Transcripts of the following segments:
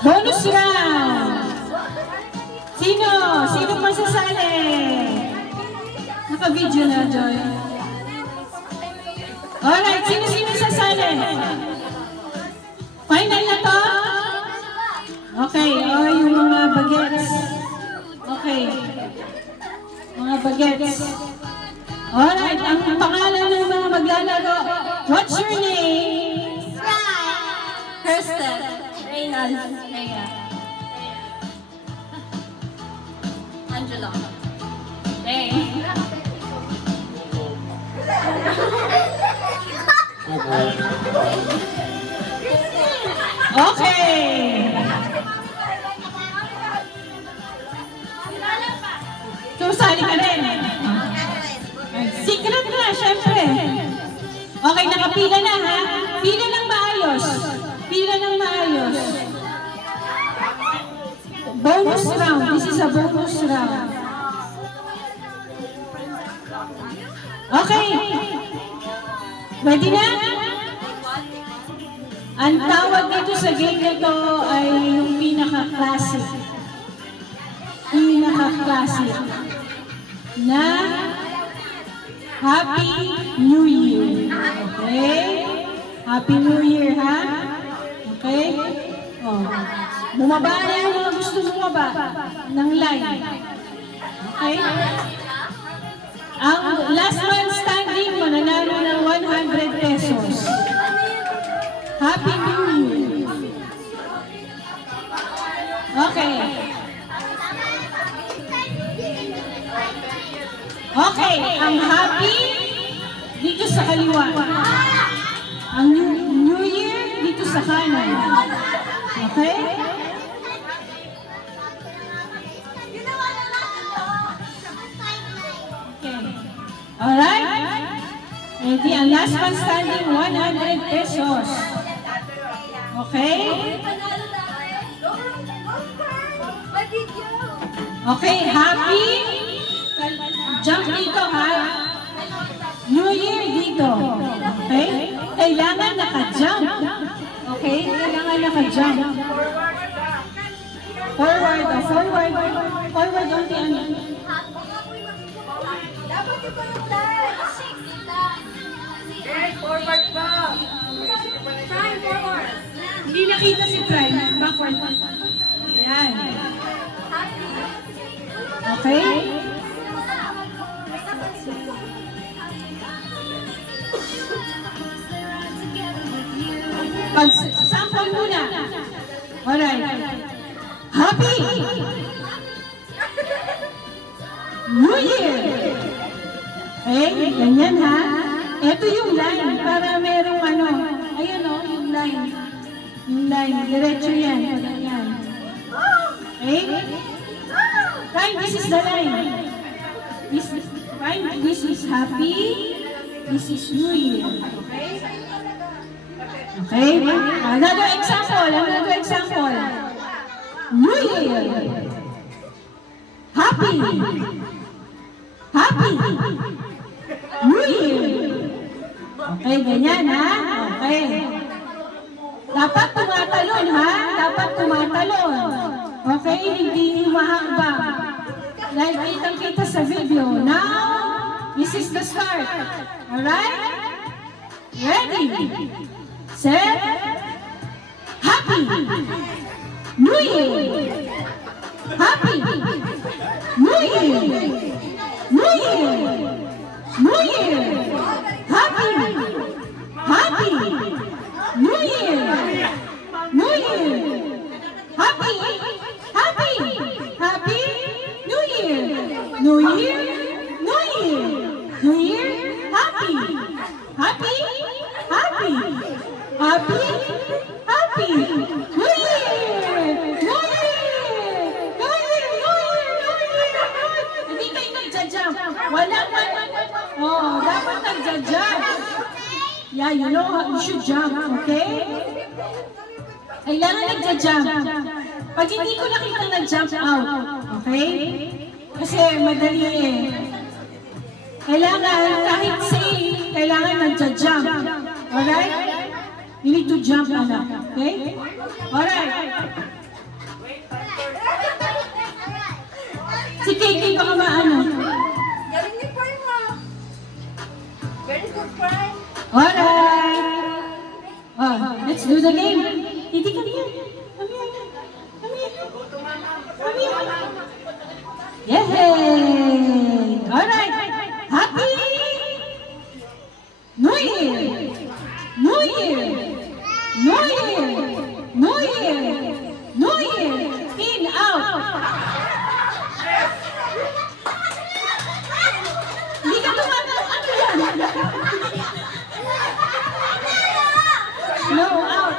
Bonus round! Sino? Sino masasali? Naka-video na, Joy. Alright, sino sasali? Final na to? Okay, yung mga bagets. Okay. Mga bagets. Alright, ang pangalan ng mga maglalaro. What's your name? Kirsten. Reynolds. Rhea. Angela. Day. Okay. Sali ka rin. Secret na, syempre. Okay, nakapila na ha. Pila ng maayos. Pila ng maayos. Bonus round. This is a bonus round. Okay. Ready na? Ang tawag dito sa game na to ay yung pinaka-classic. Pinaka-classic. Na Happy New Year. Okay? Happy New Year, ha? Okay? Oh. Bumaba na yung mga gusto bumaba ng line. Okay? Ang last man standing, mananalo ng 100 pesos. Happy New Year. Okay. Okay, ang happy dito sa kaliwa. Ang New Year dito sa kanan. Okay? Okay. Alright? Ready? Ang last man standing, 100 pesos. Okay? Okay, happy? Jump dito, ha? New Year dito. Okay? Kailangan naka-jump. Okay? Kailangan naka-jump. Forward, forward. Forward onti, ano? Forward pa. Prime forward. Hindi nakita si Prime. Backward. Yan. Okay? Pag-sample muna. Alright. Happy New Year! Okay, ganyan ha. Ito yung line para merong ano. Ayan o, yung line. Yung line. Diretso yan. Ganyan. Okay? Right, this is the line. This is happy. This is New Year. Okay? Okay? Another example. New Year. Happy. New Year. Okay, ganyan ha? Okay. Dapat tumatalon ha? Dapat tumatalon. Okay, hindi humahakbang. Dahil kitang-kita sa video. Now, this is the start. Alright? Ready? Set? Happy! New Year! Happy! New Year! New Year! New Year! Happy! Happy! New Year! New Year! Happy! Happy! Happy! New Year! New Year! New Year! New Year! Happy! Happy! Happy! Happy! Happy! New Year! New Year! New Year! New Year! New Year! Hindi kayo nagja-jump. Walang dapat nagja-jump. Yeah, you know how you should jump, okay? Kailangan nagja-jump. Pag hindi ko nakita nag-jump out, okay? Kasi madali eh. Kailangan, kahit safe, kailangan nagja-jump. Alright? You need to jump, anak. Okay? Alright. Hindi ka niyan. Come here. Come here. Come here. Yay! Alright. Happy New Year! New Year! New Year! New Year! New Year! In, out! Hindi ka tumataw. Ano yan? No, out.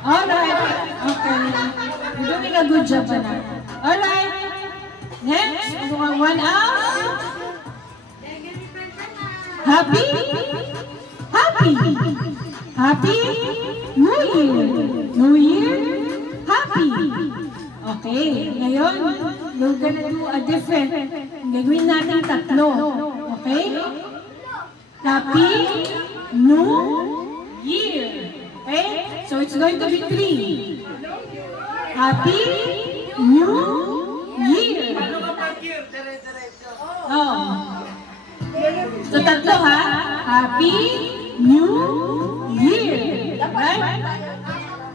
Alright. Okay. You're doing a good job, Anak. Alright. Next, one out. Happy? Happy? Happy? New Year? New Year? Happy? Okay. Ngayon, we're gonna do a different. Gagawin natin tatlo. Okay? Happy New Year. Okay? So it's going to be 3. Happy New Year. Oh. So tatlo ha. Happy New Year. Right?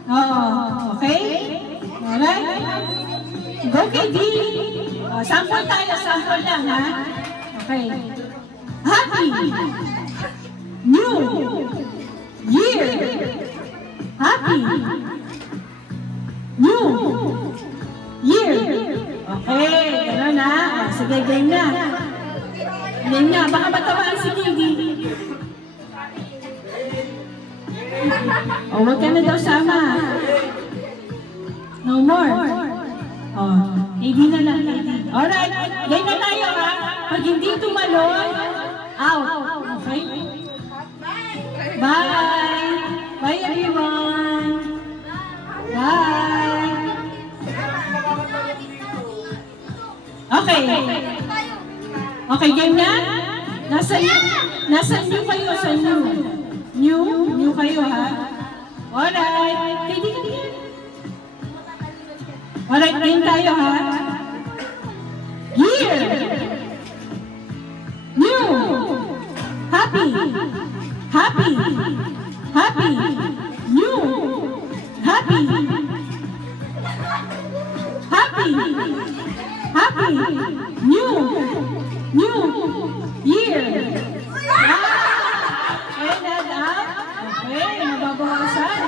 Oh. Okay? Alright? Go KD. Oh, sample tayo. Sample lang ha. Okay. Happy New Year. Happy New Year. Okay, gano'n na. Sige, game na. Game na. Baka matawaan si Kiki. O, huwag ka na daw sama. No more. O, hindi na lang. Alright, game na tayo ha. Pag hindi tumalon, out. Okay? Bye. Bye everyone. Bye. Okay. Okay, game na? Nasa new kayo, sa new. New kayo ha? Alright. Kaya di. Alright, game tayo ha? Year. New. Happy. Happy. Happy. New. Happy. Happy. Happy. New. New. Year. And that up. Okay, nababawasan.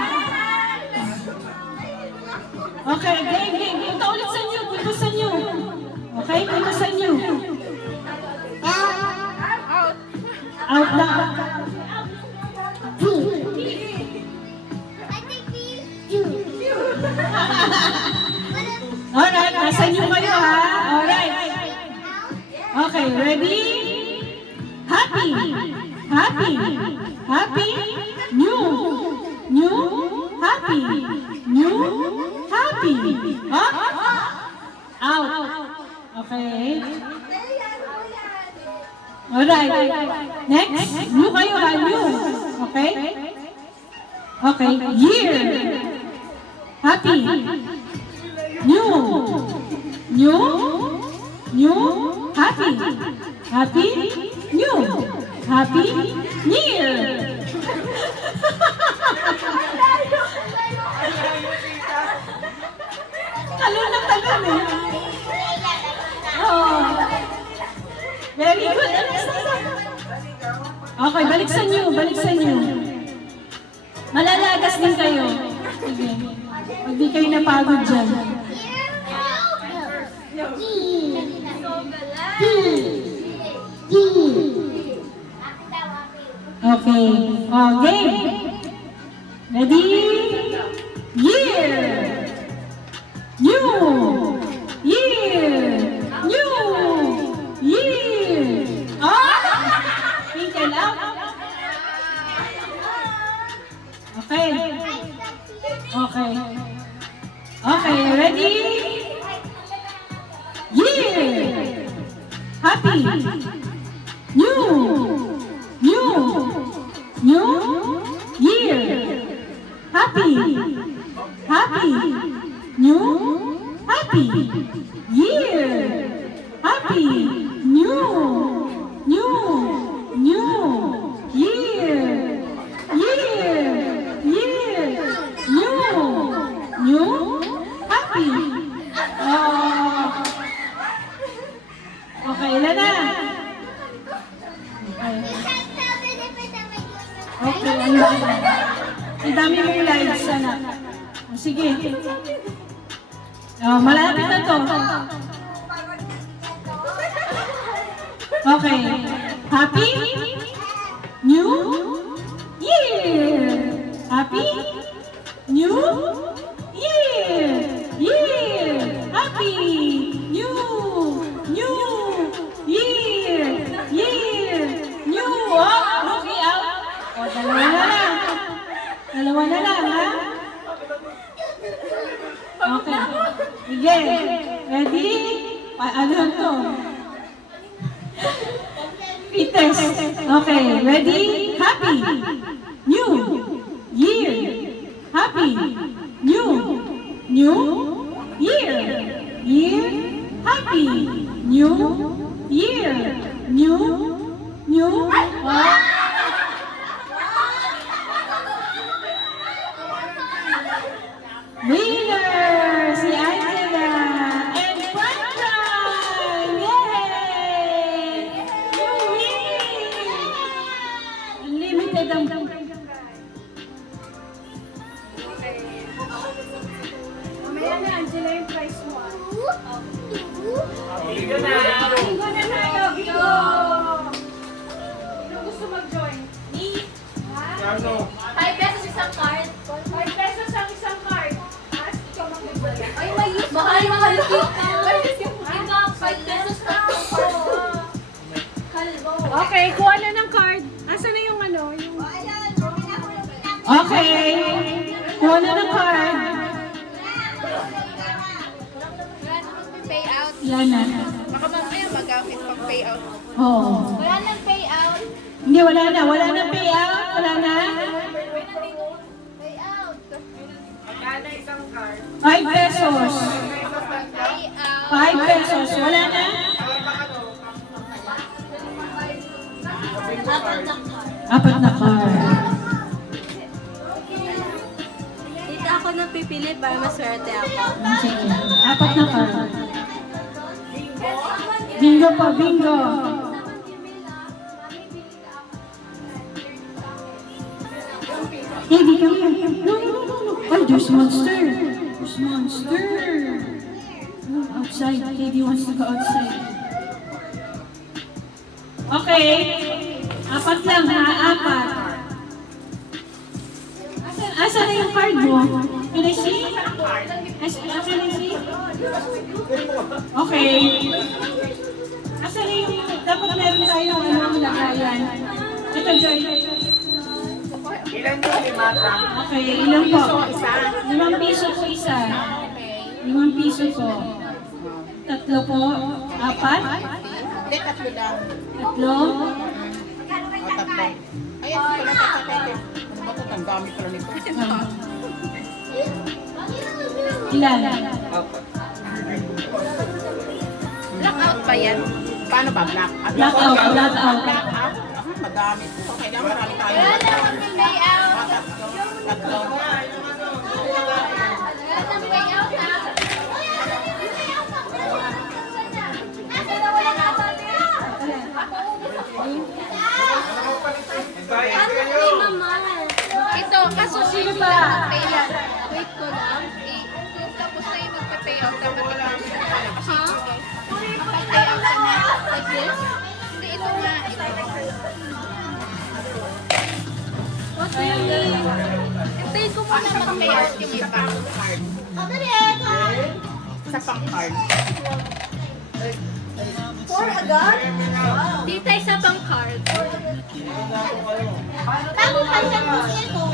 Okay, game. Punta ulit sa new. Punta sa new. Okay, punta sa new. Out na. Alright, nasa inyo kayo ha. Alright. Okay, ready? Happy. Happy. Happy. New. New. Happy. New. Happy. Up. Out. Okay. Alright. Next. New kayo ha. New. Okay? Okay. Year. Happy. New. New. New. Happy. Happy. New. Happy. Year. Talon na talon eh. Oh. Very good. Okay, balik sa new. Balik sa new. Malalagas din kayo. Sige. Pag di kayo napagod dyan. Okay. Oh, game. Ready? Year. New. Year. New. Year. Oh! Tinkle out. Okay. Okay. Okay, ready? Year. Happy. New. New. New. Year. Happy. Happy. New. Happy. Year. Happy. New. New. New. Year. Ang dami mong lives, anak. O, sige. Oh, malapit na to. Okay. Happy New Year! Happy New Year! Year! Happy New Year! Year! New! Oh, okay, out. O, dalawa na lang. Dalawa na lang, ha? Okay. Sige. Ready? Ano to? Pites. Okay. Ready? Happy New Year. Happy New Year. Year. Happy New Year. New. Winner! Si Angela and Franklin! Yay! You win! Unlimited ang... Mamaya na, Angela, yung prize mo. Bingo na tayo! Bingo! Sino gusto mag-join? Me? Ha? 5 pesos isang card. 5 pesos ang isang card. Ikaw mag-join. Ay, may mahal ka. Iba, 5 pesos na kalbo. Okay, kuha na ng card. Asan na yung ano? Yung... Okay. Kuha na ng card. Payout. Yan na. Baka mamaya mag-outfit pang payout. Oo. Wala nang payout. Hindi, wala na. Wala na payout. Wala na. Payout. 5 pesos. Payout. 5 pesos. Wala na. Apat na card. Dito ako napipili para maswerte ako. Sige. Apat na card. Bingo pa, bingo. Hey, di kami. No. Ay, there's monster. There's monster. Outside. Katie wants to go outside. Okay. Apat lang ha, apat. Asa na yung card mo? Can I see? Can I see? Okay. Asa na yung, dapat meron tayo ang lagayan. Ito, Joy. Ilan yung limata? Okay, ilan po? 5 piso po isa. 5 piso po. 3 po. 4? Hindi, tatlo lang. 3? Tatlo. Ayan, pala tatlo. Ano ba ito? Ang dami pala nito. Ilan? Blackout ba yan? Paano ba? Blackout? Blackout, blackout. Blackout? Madami po. Kailangan marami tayo. Wala nang payout. Tatlo. Wala nang payout ha. Paano kayo mamahal? Ito, kaso sino ba? Payout. Wait ko lang. Kung tapos na yung magpa-payout, dapat ikaw siya. Ha? Magpa-payout ka na. Like this? Hindi, ito nga. What do you mean? Hintayin ko muna mag-payout yung iba. Card. Sa pang-card. 4 agad? Wow. Dito isa pang card. Bago pa siya gusto ko.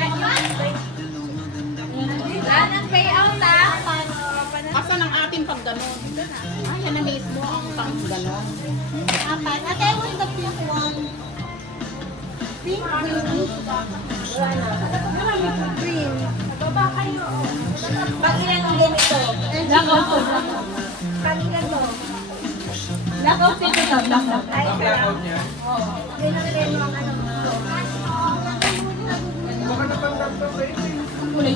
Wala nang payout ha. Asan ang ating pag ganon? Ay, yan na mismo ang pang ganon. Apat. Ate, what's the pink one? Pink, green. Green. Baba kayo. Pag ilan ang ganito? Blackout po. Pag ilan mo? Blackout dito ka, blackout. Ay, Ang blackout niya? yun ang rin mo ang ano mo. Baka natanggap to, eh. Kulay.